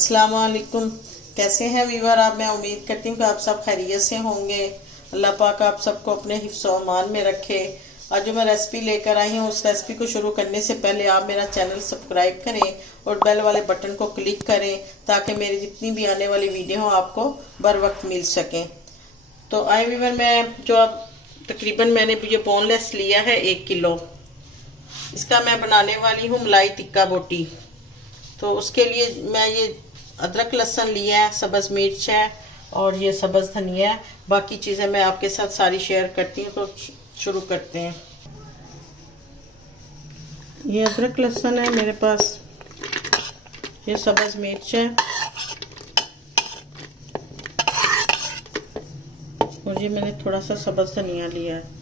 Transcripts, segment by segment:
अस्सलाम वालेकुम। कैसे हैं वीवर आप? मैं उम्मीद करती हूँ कि आप सब खैरियत से होंगे। अल्लाह पाक आप सबको अपने हिफ्ज़ व अमान में रखे। आज जो मैं रेसिपी लेकर आई हूँ, उस रेसिपी को शुरू करने से पहले आप मेरा चैनल सब्सक्राइब करें और बेल वाले बटन को क्लिक करें ताकि मेरी जितनी भी आने वाली वीडियो हो आपको बर वक्त मिल सकें। तो आए वीवर, मैं जो अब तकरीबन मैंने ये बोनलेस लिया है 1 किलो, इसका मैं बनाने वाली हूँ मलाई टिक्का बोटी। तो उसके लिए मैं ये अदरक लहसुन लिया है, सब्ज़ मिर्च है और ये सब्ज़ धनिया है। बाकी चीज़ें मैं आपके साथ सारी शेयर करती हूँ। तो शुरू करते हैं। ये अदरक लहसुन है मेरे पास, ये सब्ज़ मिर्च है और ये मैंने थोड़ा सा सब्ज़ धनिया लिया है।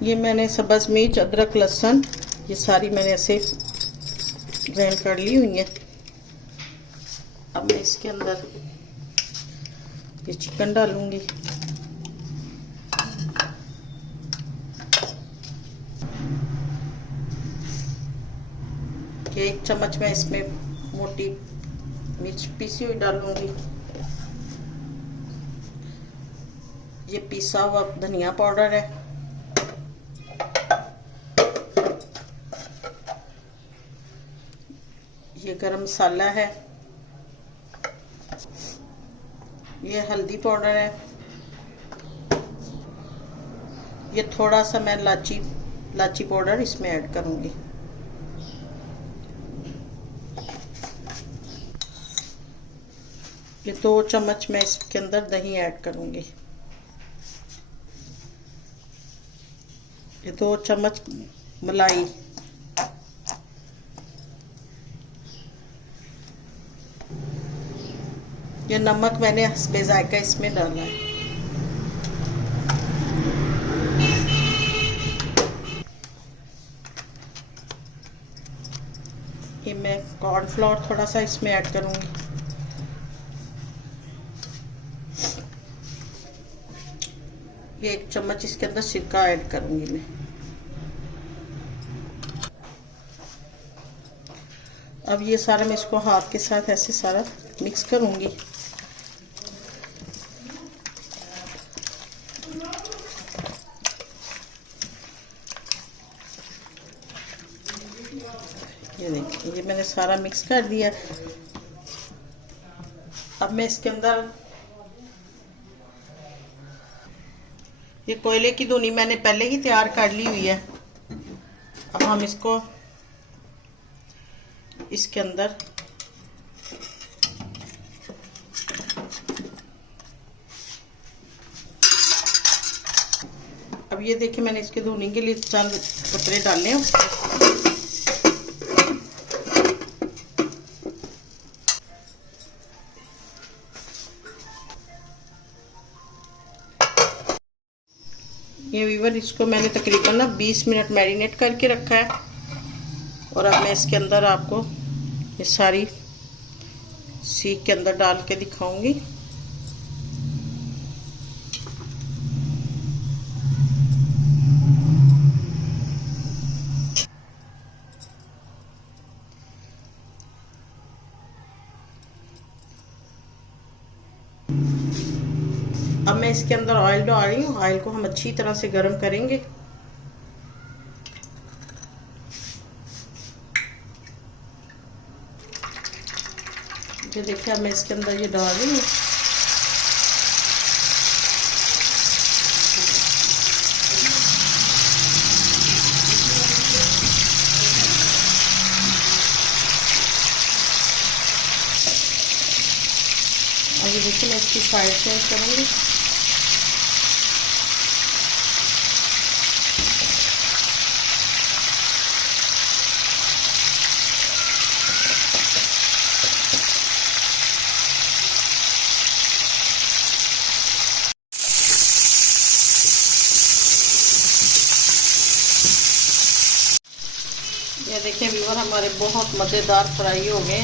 ये मैंने सब्ज़ मिर्च, अदरक लहसुन ये सारी मैंने ऐसे ग्राइंड कर ली हुई है। अब मैं इसके अंदर ये चिकन डालूंगी। ये 1 चम्मच मैं इसमें मोटी मिर्च पीसी हुई डालूंगी। ये पिसा हुआ धनिया पाउडर है। ये गरम मसाला है। ये हल्दी पाउडर है। ये थोड़ा सा मैं लाची पाउडर इसमें ऐड करूंगी। ये 2 चम्मच मैं इसके अंदर दही ऐड करूंगी। ये 2 चम्मच मलाई। ये नमक मैंने हस्बे जायका इसमें डाला है। ये मैं कॉर्नफ्लोर थोड़ा सा इसमें ऐड करूंगी। ये 1 चम्मच इसके अंदर सिरका ऐड करूंगी मैं। अब ये सारा मैं इसको हाथ के साथ ऐसे सारा मिक्स करूंगी। ये देखिए, ये मैंने सारा मिक्स कर दिया। अब मैं इसके अंदर ये कोयले की धुनी मैंने पहले ही तैयार कर ली हुई है। अब हम इसको इसके अंदर अब ये देखिए, मैंने इसके धुनी के लिए चंद पत्ते डाले हैं। ये वीवर, इसको मैंने तकरीबन ना 20 मिनट मैरिनेट करके रखा है और अब मैं इसके अंदर आपको ये सारी सीख के अंदर डाल के दिखाऊंगी। अब मैं इसके अंदर ऑयल डाल रही हूँ। ऑयल को हम अच्छी तरह से गर्म करेंगे। ये देखिए, अब मैं इसके अंदर ये डाल रही हूँ। और ये देखिए, मैं इसकी साइड चेंज करूँगी। ये देखिए व्यूअर, हमारे बहुत मज़ेदार फ्राई हो गए।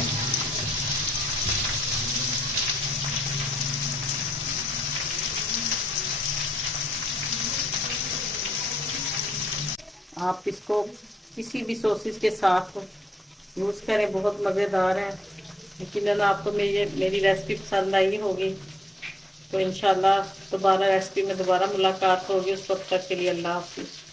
आप इसको किसी भी सॉसेस के साथ यूज़ करें, बहुत मज़ेदार है। यकीनन आपको मेरी रेसिपी पसंद आई होगी। तो इंशाल्लाह दोबारा रेसिपी में दोबारा मुलाकात होगी। उस वक्त तक के लिए अल्लाह हाफिज़।